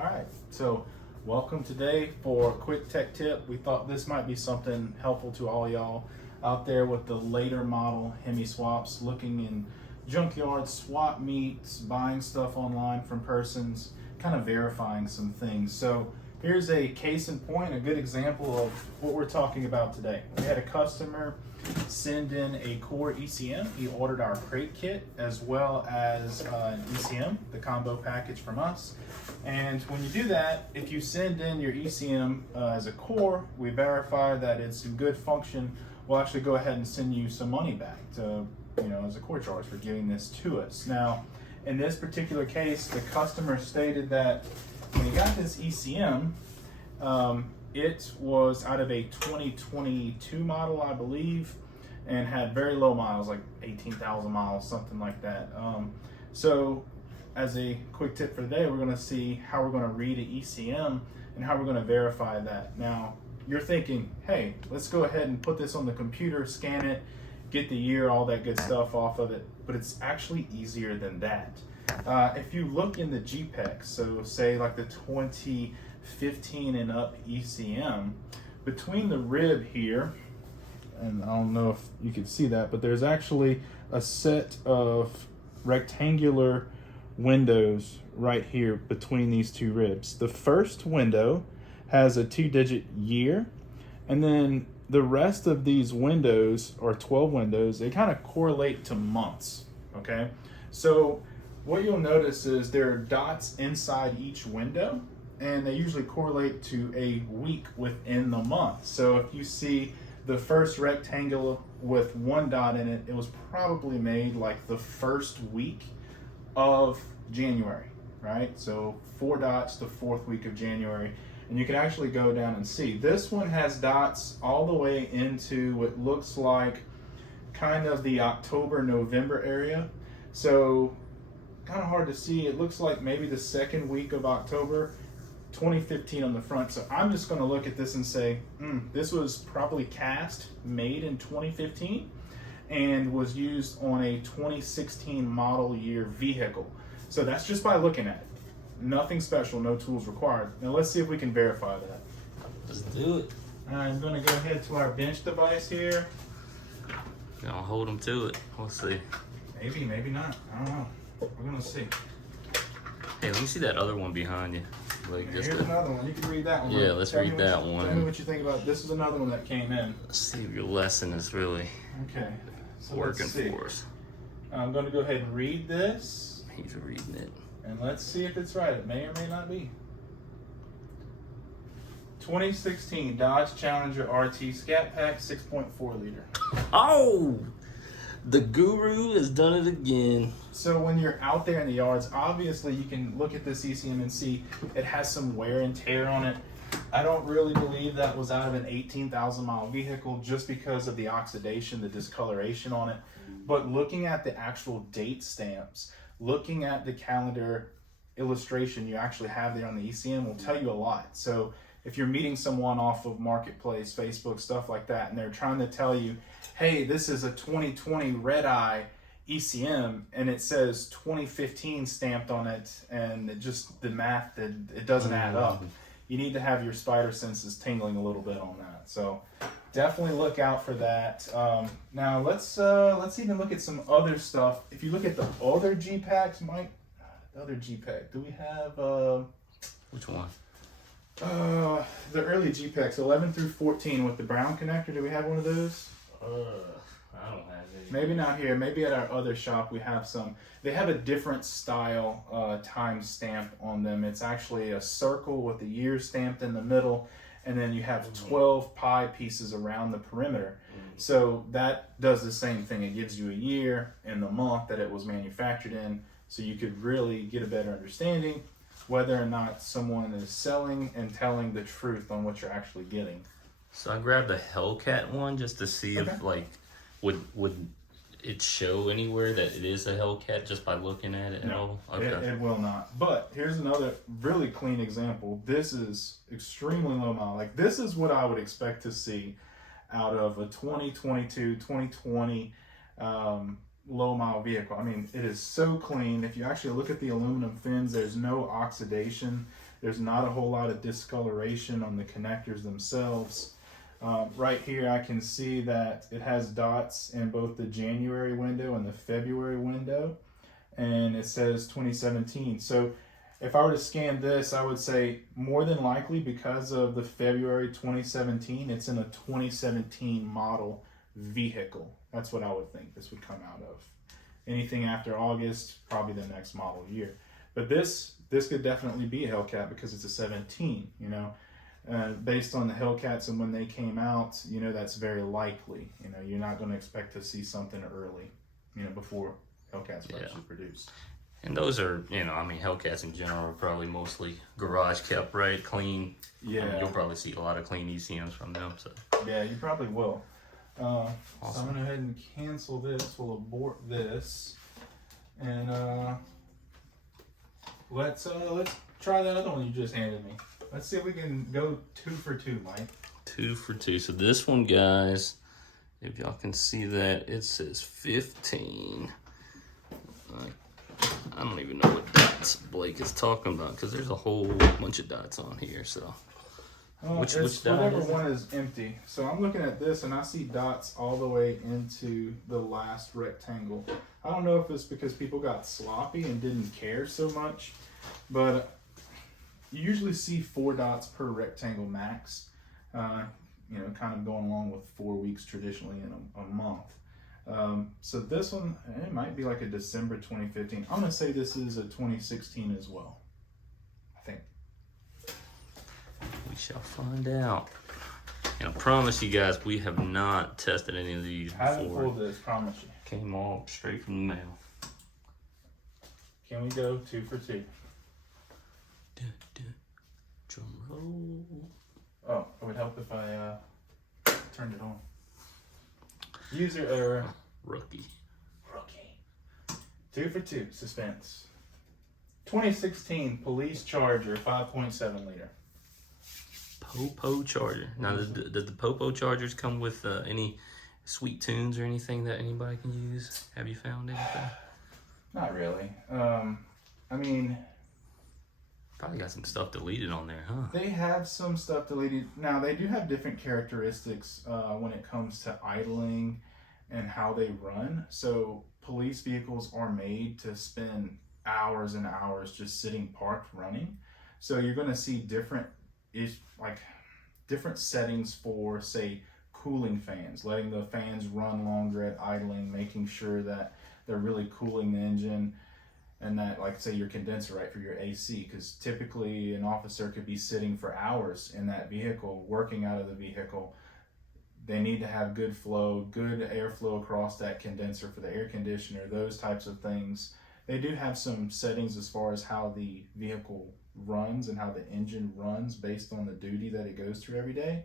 All right, so welcome today for a quick tech tip. We thought this might be something helpful to all y'all out there with the later model Hemi swaps, looking in junkyards, swap meets, buying stuff online from persons, kind of verifying some things. So here's a case in point, a good example of what we're talking about today. We had a customer send in a core ECM. He ordered our crate kit as well as an ECM, the combo package from us. And when you do that, if you send in your ECM as a core, we verify that it's in good function, we'll actually go ahead and send you some money back to, as a core charge for giving this to us. Now, in this particular case, the customer stated that when he got this ECM, it was out of a 2022 model, I believe, and had very low miles, like 18,000 miles, something like that. So as a quick tip for today, we're gonna see how we're gonna read an ECM and how we're gonna verify that. Now, you're thinking, hey, let's go ahead and put this on the computer, scan it, get the year, all that good stuff off of it, but it's actually easier than that. If you look in the GPEC, so say like the 2015 and up ECM, between the rib here, and I don't know if you can see that, but there's actually a set of rectangular windows right here between these two ribs. The first window has a 2-digit year, and then the rest of these windows, or 12 windows, they kind of correlate to months, okay? So what you'll notice is there are dots inside each window, and they usually correlate to a week within the month. So if you see the first rectangle with one dot in it, it was probably made like the first week of January, right? So 4 dots the 4th week of January. And you can actually go down and see. This one has dots all the way into what looks like kind of the October, November area. So kind of hard to see. It looks like maybe the 2nd week of October, 2015 on the front. So I'm just going to look at this and say, this was probably cast, made in 2015, and was used on a 2016 model year vehicle. So that's just by looking at it. Nothing special, no tools required. Now let's see if we can verify that. Let's do it. I'm going to go ahead to our bench device here. I'll hold them to it. We'll see. Maybe, maybe not. I don't know. We're going to see. Hey, let me see that other one behind you. Like Here's another one. You can read that one. Yeah, let's read that one. Tell me what you think about this. Is another one that came in. Let's see if your lesson is really working for us. I'm going to go ahead and read this. He's reading it. And let's see if it's right. It may or may not be. 2016 Dodge Challenger RT Scat Pack 6.4 liter. Oh! The guru has done it again. So when you're out there in the yards, obviously you can look at this ECM and see it has some wear and tear on it. I don't really believe that was out of an 18,000 mile vehicle just because of the oxidation, the discoloration on it. But looking at the actual date stamps, looking at the calendar illustration you actually have there on the ECM will tell you a lot. So if you're meeting someone off of Marketplace, Facebook, stuff like that, and they're trying to tell you, hey, this is a 2020 red eye ECM, and it says 2015 stamped on it, and it just, the math, it doesn't add up. You need to have your spider senses tingling a little bit on that. So definitely look out for that. Now let's even look at some other stuff. If you look at the other GPECs, Mike, the other GPEC, do we have Which one? the early GPECs, 11 through 14 with the brown connector? Do we have one of those? I don't have any. Maybe not here. Maybe at our other shop we have some. They have a different style time stamp on them. It's actually a circle with the year stamped in the middle, and then you have 12 pie pieces around the perimeter. So that does the same thing. It gives you a year and the month that it was manufactured in, so you could really get a better understanding whether or not someone is selling and telling the truth on what you're actually getting. So I grabbed the Hellcat one just to see if like would it show anywhere that it is a Hellcat just by looking at it? No, okay. it will not. But here's another really clean example. This is extremely low mile. Like, this is what I would expect to see out of a 2022, 2020 low mile vehicle. I mean, it is so clean. If you actually look at the aluminum fins, there's no oxidation. There's not a whole lot of discoloration on the connectors themselves. Right here I can see that it has dots in both the January window and the February window, and it says 2017. So if I were to scan this, I would say more than likely, because of the February 2017, it's in a 2017 model vehicle. That's what I would think this would come out of. Anything after August, probably the next model year. But this could definitely be a Hellcat because it's a 17, you know. Based on the Hellcats and when they came out, you know, that's very likely. You know, you're not going to expect to see something early, you know, before Hellcats were actually produced. And those are, you know, I mean, Hellcats in general are probably mostly garage kept, right? Clean. Yeah. I mean, you'll probably see a lot of clean ECMs from them. So. Yeah, you probably will. Awesome. So I'm going to go ahead and cancel this. We'll abort this. And let's try that other one you just handed me. Let's see if we can go 2 for 2, Mike. 2 for 2. So this one, guys, if y'all can see that, it says 15. I don't even know what dots Blake is talking about because there's a whole bunch of dots on here. So which dot whatever is one is empty. So I'm looking at this and I see dots all the way into the last rectangle. I don't know if it's because people got sloppy and didn't care so much, but you usually see 4 dots per rectangle max. You know, kind of going along with 4 weeks traditionally in a month. So this one, it might be like a December 2015. I'm gonna say this is a 2016 as well. I think. We shall find out. And I promise you guys, we have not tested any of these before. I haven't pulled this, promise you. Came all straight from the mail. Can we go 2 for 2? Drum roll. Oh, it would help if I turned it on. User error. Rookie. 2 for 2, suspense. 2016 Police Charger 5.7 liter. Popo Charger. Now, does the Popo Chargers come with any sweet tunes or anything that anybody can use? Have you found anything? Not really. I mean, probably got some stuff deleted on there, huh? they have some stuff deleted. Now, they do have different characteristics when it comes to idling and how they run. So police vehicles are made to spend hours and hours just sitting parked running. So you're going to see different settings for, say, cooling fans, letting the fans run longer at idling, making sure that they're really cooling the engine, and that, like, say, your condenser, right, for your AC, because typically an officer could be sitting for hours in that vehicle, working out of the vehicle. They need to have good flow, good airflow across that condenser for the air conditioner, those types of things. They do have some settings as far as how the vehicle runs and how the engine runs based on the duty that it goes through every day.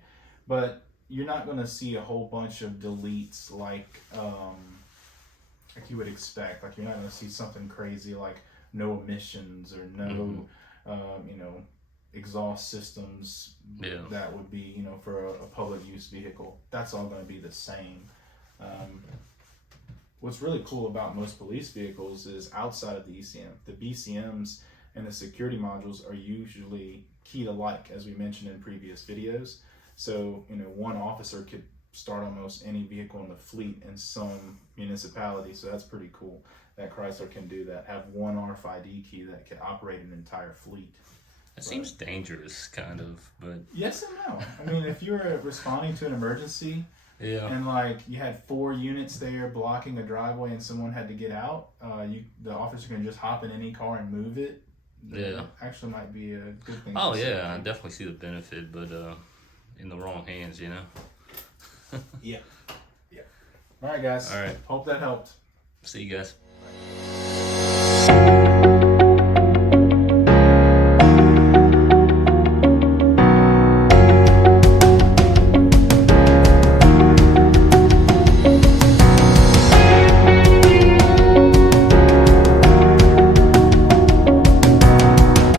But you're not going to see a whole bunch of deletes like you would expect. Like, you're not going to see something crazy like no emissions or no, you know, exhaust systems that would be, you know, for a public use vehicle. That's all going to be the same. What's really cool about most police vehicles is outside of the ECM, the BCMs and the security modules are usually keyed alike, as we mentioned in previous videos. So, you know, one officer could start almost any vehicle in the fleet in some municipality. So that's pretty cool that Chrysler can do that, have one RFID key that can operate an entire fleet. It seems dangerous, kind of, but... Yes and no. I mean, if you're responding to an emergency, and like you had 4 units there blocking a driveway and someone had to get out, the officer can just hop in any car and move it. That actually might be a good thing. Oh yeah, I definitely see the benefit, but in the wrong hands, you know. Yeah. All right, guys. All right. Hope that helped. See you guys. Bye.